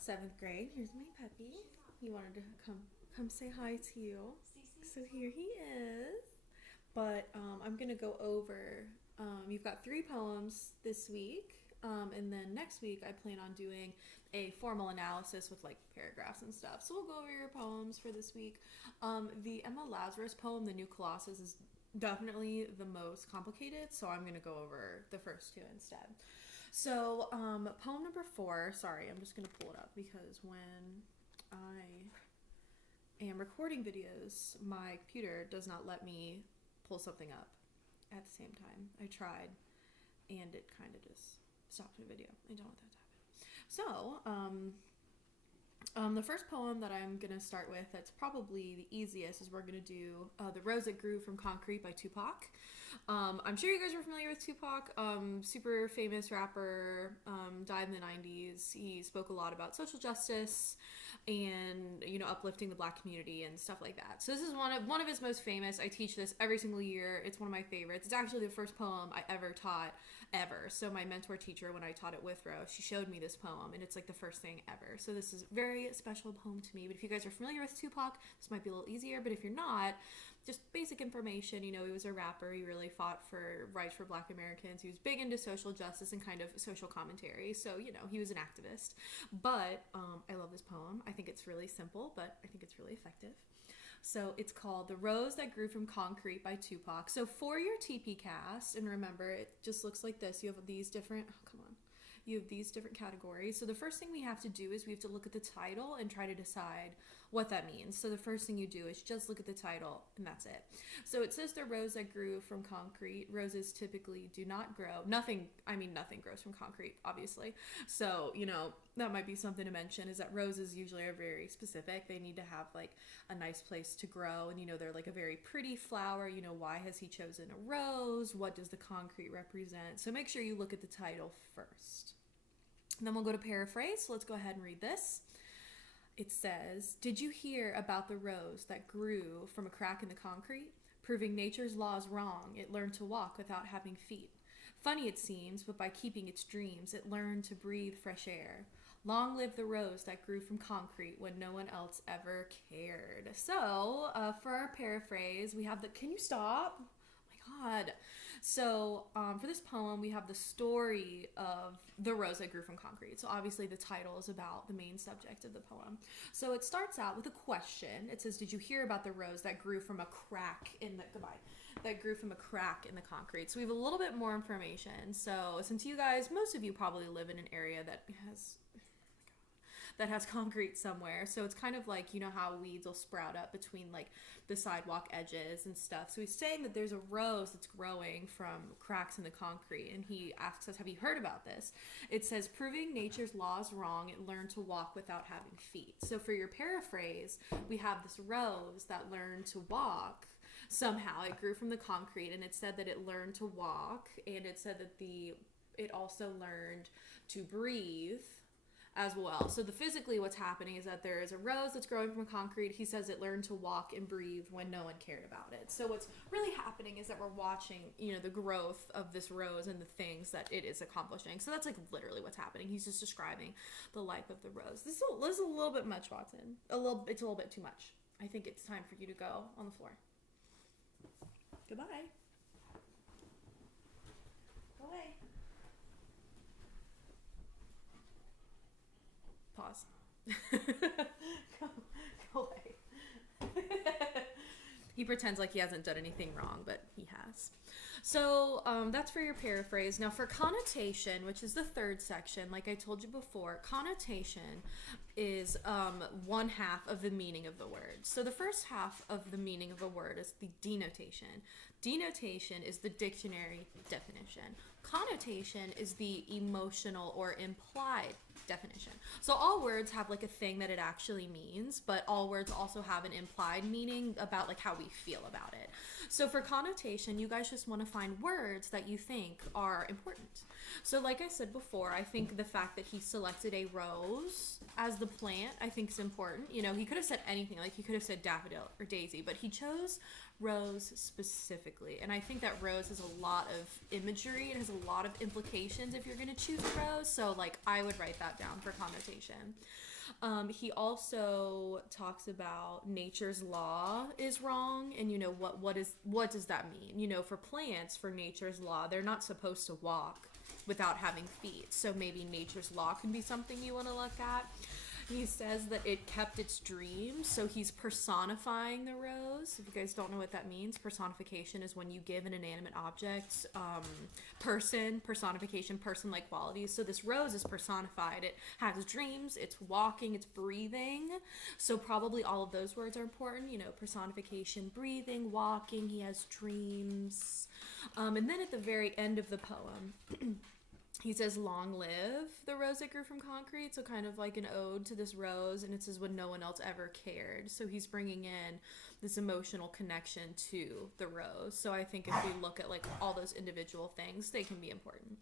7th grade. Here's my puppy. He wanted to come say hi to you. So here he is. But I'm gonna go over. You've got 3 poems this week, and then next week I plan on doing a formal analysis with like paragraphs and stuff. So we'll go over your poems for this week. The Emma Lazarus poem, "The New Colossus," is definitely the most complicated, so I'm gonna go over the first two instead. So, poem number 4. Sorry, I'm just gonna pull it up because when I am recording videos, my computer does not let me pull something up at the same time. I tried, and it kind of just stopped my video. I don't want that to happen. So, the first poem that I'm going to start with, that's probably the easiest, is we're going to do "The Rose That Grew from Concrete" by Tupac. I'm sure you guys are familiar with Tupac. Super famous rapper, died in the 90s. He spoke a lot about social justice and, uplifting the Black community and stuff like that. So this is one of his most famous. I teach this every single year. It's one of my favorites. It's actually the first poem I ever taught ever. So my mentor teacher, when I taught at Withrow, she showed me this poem, and it's like the first thing ever. So this is a very special poem to me. But if you guys are familiar with Tupac, this might be a little easier. But if you're not, just basic information. He was a rapper. He really fought for rights for Black Americans. He was big into social justice and kind of social commentary. So, he was an activist. But I love this poem. I think it's really simple, but I think it's really effective. So it's called "The Rose That Grew from Concrete" by Tupac. So for your TP cast, and remember, it just looks like this. You have these different, you have these different categories. So the first thing we have to do is we have to look at the title and try to decide what that means. So the first thing you do is just look at the title, and that's it. So it says "The rose that grew from concrete." Roses typically do not grow. Nothing grows from concrete, obviously. So, that might be something to mention, is that roses usually are very specific. They need to have like a nice place to grow, and they're like a very pretty flower. Why has he chosen a rose? What does the concrete represent? So make sure you look at the title first. And then we'll go to paraphrase. So let's go ahead and read this. It says, "Did you hear about the rose that grew from a crack in the concrete? Proving nature's laws wrong, it learned to walk without having feet. Funny it seems, but by keeping its dreams, it learned to breathe fresh air. Long live the rose that grew from concrete when no one else ever cared." So, for our paraphrase, we have can you stop? Oh my God. So, for this poem, we have the story of the rose that grew from concrete. So obviously the title is about the main subject of the poem. So it starts out with a question. It says, "Did you hear about the rose that grew from a crack in the concrete?" So we have a little bit more information. So since most of you probably live in an area that has concrete somewhere. So it's kind of like, how weeds will sprout up between like the sidewalk edges and stuff. So he's saying that there's a rose that's growing from cracks in the concrete. And he asks us, have you heard about this? It says, "Proving nature's laws wrong, it learned to walk without having feet." So for your paraphrase, we have this rose that learned to walk. Somehow it grew from the concrete, and it said that it learned to walk, and it said that it also learned to breathe as well. So physically what's happening is that there is a rose that's growing from concrete. He says it learned to walk and breathe when no one cared about it. So what's really happening is that we're watching, the growth of this rose and the things that it is accomplishing. So that's like literally what's happening. He's just describing the life of the rose. This is a little bit much, Watson. It's a little bit too much. I think it's time for you to go on the floor. Goodbye. Go away. Pause. Go away. He pretends like he hasn't done anything wrong, but he has. So that's for your paraphrase. Now for connotation, which is the third section, like I told you before, connotation is one half of the meaning of the word. So the first half of the meaning of a word is the denotation. Denotation is the dictionary definition. Connotation is the emotional or implied definition. So all words have like a thing that it actually means, but all words also have an implied meaning about like how we feel about it. So for connotation, you guys just want to find words that you think are important. So like I said before, I think the fact that he selected a rose as the plant, I think is important. He could have said anything, like he could have said daffodil or daisy, but he chose rose specifically. And I think that rose has a lot of imagery. It has a lot of implications if you're going to choose a rose. So, like, I would write that down for connotation. He also talks about nature's law is wrong, and what does that mean? For plants, for nature's law, they're not supposed to walk without having feet. So maybe nature's law can be something you want to look at. He says that it kept its dreams, so he's personifying the rose. If you guys don't know what that means, personification is when you give an inanimate object personification, person-like qualities. So this rose is personified. It has dreams, it's walking, it's breathing. So probably all of those words are important, personification, breathing, walking, he has dreams. And then at the very end of the poem, he says, long live the rose that grew from concrete. So kind of like an ode to this rose. And it says, when no one else ever cared. So he's bringing in this emotional connection to the rose. So I think if we look at like all those individual things, they can be important.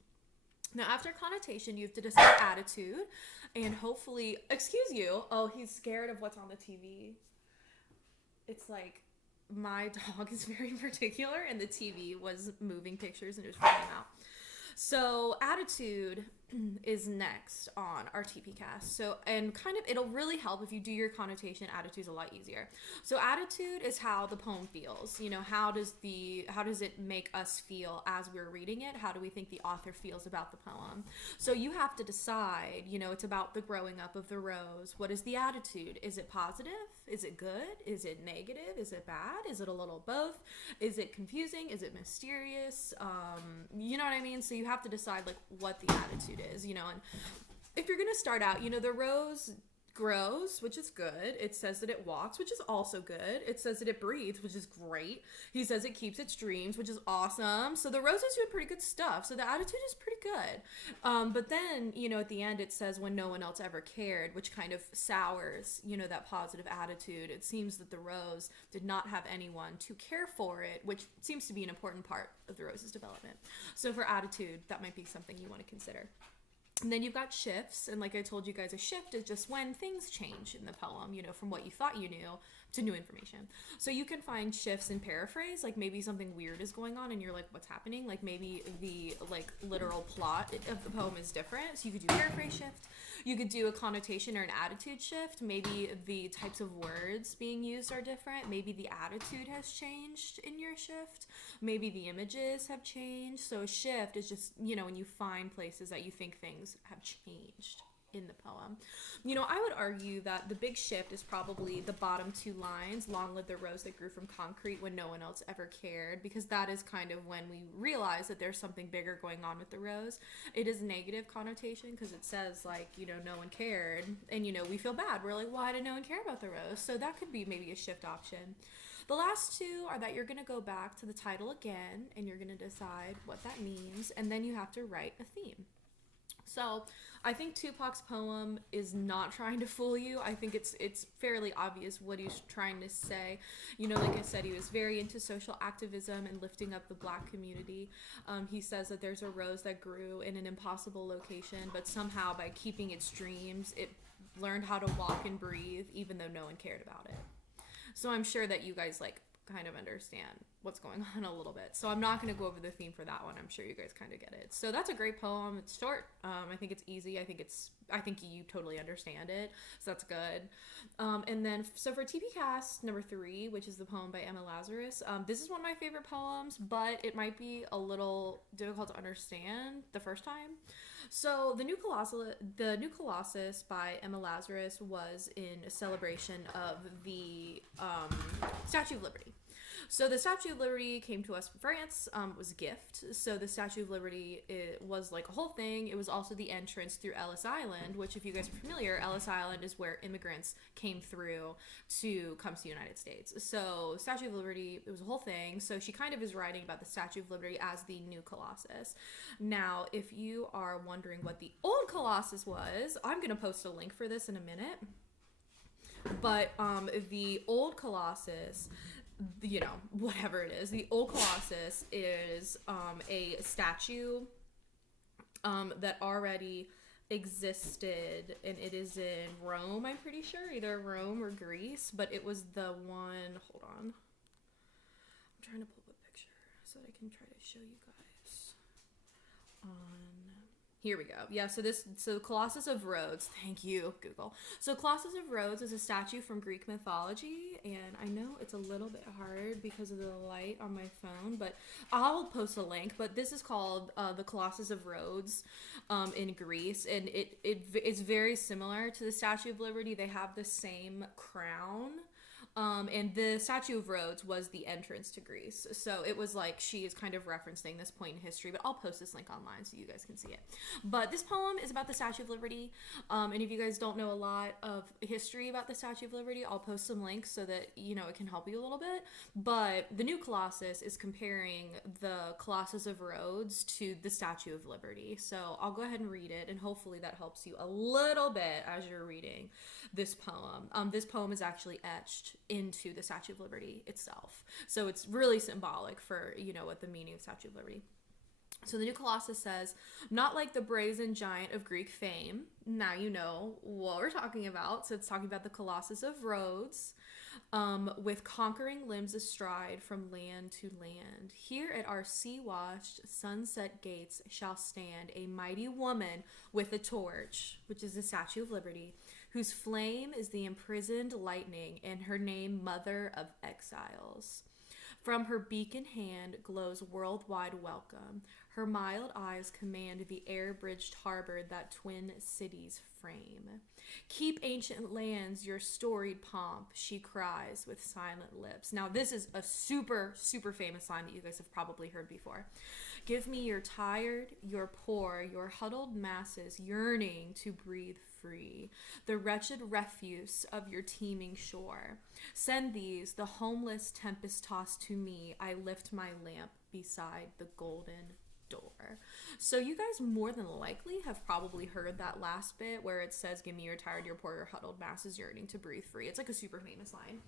Now, after connotation, you have to decide attitude. And hopefully, excuse you. Oh, he's scared of what's on the TV. It's like, my dog is very particular. And the TV was moving pictures and it was freaking out. So attitude is next on our TP cast. So, and kind of, it'll really help if you do your connotation. Attitude's a lot easier. So attitude is how the poem feels. How does it make us feel as we're reading it? How do we think the author feels about the poem? So you have to decide, it's about the growing up of the rose. What is the attitude? Is it positive? Is it good? Is it negative? Is it bad? Is it a little both? Is it confusing? Is it mysterious? You know what I mean? So you have to decide like what the attitude is, and if you're going to start out, the rose grows, which is good. It says that it walks, which is also good. It says that it breathes, which is great. He says it keeps its dreams, which is awesome. So the rose is doing pretty good stuff. So the attitude is pretty good. But then, at the end it says when no one else ever cared, which kind of sours, that positive attitude. It seems that the rose did not have anyone to care for it, which seems to be an important part of the rose's development. So for attitude, that might be something you want to consider. And then you've got shifts, and like I told you guys, a shift is just when things change in the poem, from what you thought you knew to new information. So you can find shifts in paraphrase, like maybe something weird is going on and you're like, what's happening? Like maybe the literal plot of the poem is different. So you could do paraphrase shift. You could do a connotation or an attitude shift. Maybe the types of words being used are different. Maybe the attitude has changed in your shift. Maybe the images have changed. So a shift is just, when you find places that you think things have changed in the poem. I would argue that the big shift is probably the bottom two lines, long live the rose that grew from concrete when no one else ever cared, because that is kind of when we realize that there's something bigger going on with the rose. It is negative connotation because it says like, no one cared, and we feel bad. We're like, why did no one care about the rose? So that could be maybe a shift option. The last two are that you're going to go back to the title again and you're going to decide what that means, and then you have to write a theme. So I think Tupac's poem is not trying to fool you. I think it's fairly obvious what he's trying to say. Like I said, he was very into social activism and lifting up the Black community. He says that there's a rose that grew in an impossible location, but somehow by keeping its dreams, it learned how to walk and breathe, even though no one cared about it. So I'm sure that you guys kind of understand what's going on a little bit. So I'm not going to go over the theme for that one. I'm sure you guys kind of get it. So that's a great poem. It's short. I think it's easy. I think you totally understand it. So that's good. And then, so for TP Cast number 3, which is the poem by Emma Lazarus, this is one of my favorite poems, but it might be a little difficult to understand the first time. So the new Colossus by Emma Lazarus was in a celebration of the Statue of Liberty. So the Statue of Liberty came to us from France. It was a gift. So the Statue of Liberty, it was like a whole thing. It was also the entrance through Ellis Island, which if you guys are familiar, Ellis Island is where immigrants came through to come to the United States. So Statue of Liberty, it was a whole thing. So she kind of is writing about the Statue of Liberty as the new Colossus. Now, if you are wondering what the old Colossus was, I'm going to post a link for this in a minute. But the old Colossus, whatever it is, the old Colossus is a statue that already existed, and it is in Rome, I'm pretty sure, either Rome or Greece, but it was the one, hold on. trying to pull up a picture so that I can try to show you guys on... Here we go. Yeah, so Colossus of Rhodes. Thank you, Google. So Colossus of Rhodes is a statue from Greek mythology, and I know it's a little bit hard because of the light on my phone, but I'll post a link. But this is called the Colossus of Rhodes in Greece, and it's very similar to the Statue of Liberty. They have the same crown. And the Statue of Rhodes was the entrance to Greece. So it was like she is kind of referencing this point in history, but I'll post this link online so you guys can see it. But this poem is about the Statue of Liberty. And if you guys don't know a lot of history about the Statue of Liberty, I'll post some links so that, you know, it can help you a little bit. But the new Colossus is comparing the Colossus of Rhodes to the Statue of Liberty. So I'll go ahead and read it, and hopefully that helps you a little bit as you're reading this poem. This poem is actually etched into the Statue of Liberty itself. So it's really symbolic for, you know, what the meaning of Statue of Liberty. So the new Colossus says, not like the brazen giant of Greek fame. Now you know what we're talking about. So it's talking about the Colossus of Rhodes, with conquering limbs astride from land to land. Here at our sea-washed sunset gates shall stand a mighty woman with a torch, which is the Statue of Liberty, whose flame is the imprisoned lightning, and her name Mother of Exiles. From her beacon hand glows worldwide welcome. Her mild eyes command the air-bridged harbor that twin cities frame. Keep ancient lands your storied pomp, she cries with silent lips. Now this is a super, super famous line that you guys have probably heard before. Give me your tired, your poor, your huddled masses yearning to breathe free, the wretched refuse of your teeming shore. Send these, the homeless tempest-tossed to me. I lift my lamp beside the golden door. So you guys more than likely have probably heard that last bit where it says, give me your tired, your poor, your huddled masses yearning to breathe free. It's like a super famous line.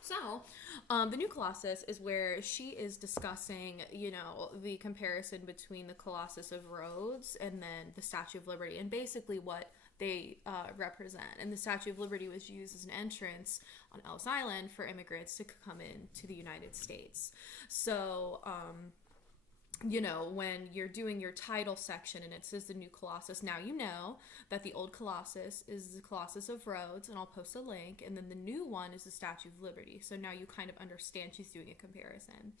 So, the new Colossus is where she is discussing, you know, the comparison between the Colossus of Rhodes and then the Statue of Liberty, and basically what they represent. And the Statue of Liberty was used as an entrance on Ellis Island for immigrants to come in to the United States. So, you know, when you're doing your title section and it says the new Colossus, now you know that the old Colossus is the Colossus of Rhodes, and I'll post a link, and then the new one is the Statue of Liberty. So now you kind of understand she's doing a comparison.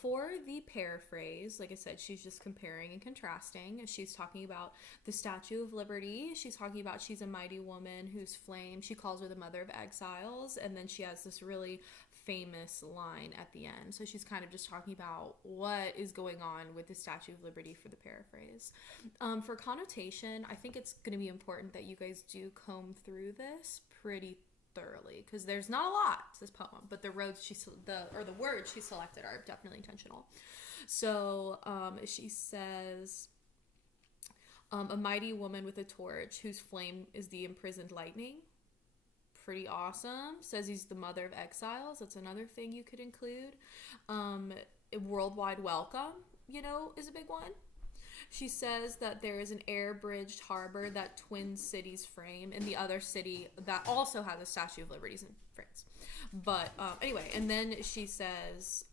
For the paraphrase, like I said, she's just comparing and contrasting. She's talking about the Statue of Liberty. She's talking about she's a mighty woman whose flame, she calls her the Mother of Exiles, and then she has this really famous line at the end. So she's kind of just talking about what is going on with the Statue of Liberty for the paraphrase. For connotation, I think it's going to be important that you guys do comb through this pretty thoroughly, because there's not a lot to this poem, but the words she selected are definitely intentional. So she says, a mighty woman with a torch whose flame is the imprisoned lightning. Pretty awesome. Says he's the Mother of Exiles. That's another thing you could include. Worldwide welcome, you know, is a big one. She says that there is an air-bridged harbor that twin cities frame, and the other city that also has a Statue of Liberty in France. But anyway, and then she says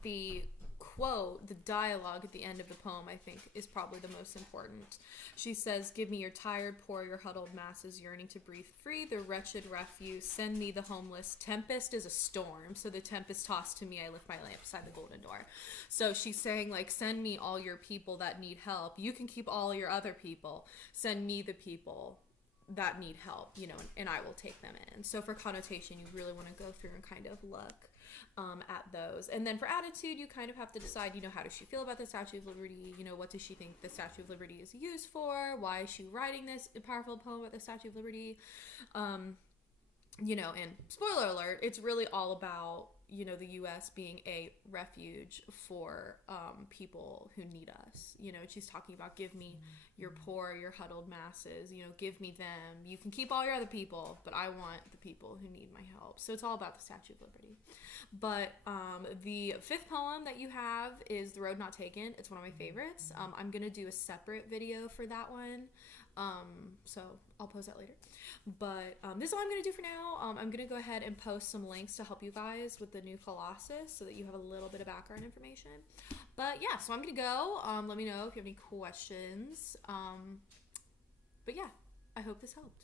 the quote, the dialogue at the end of the poem, I think, is probably the most important. She says, give me your tired, poor, your huddled masses yearning to breathe free, the wretched refuse, send me the homeless. Tempest is a storm, so the tempest tossed to me, I lift my lamp beside the golden door. So she's saying, like, send me all your people that need help. You can keep all your other people. Send me the people that need help, you know, and I will take them in. So for connotation, you really want to go through and kind of look at those. And then for attitude, you kind of have to decide, you know, how does she feel about the Statue of Liberty? You know, what does she think the Statue of Liberty is used for? Why is she writing this powerful poem about the Statue of Liberty? You know, and spoiler alert, it's really all about, you know, the U.S. being a refuge for people who need us. You know, she's talking about, give me your poor, your huddled masses, you know, give me them. You can keep all your other people, but I want the people who need my help. So it's all about the Statue of Liberty. But the fifth poem that you have is The Road Not Taken. It's one of my favorites. I'm going to do a separate video for that one. So I'll post that later. But this is all I'm going to do for now. I'm going to go ahead and post some links to help you guys with the new Colossus so that you have a little bit of background information. But yeah, so I'm going to go. Let me know if you have any questions. But yeah, I hope this helped.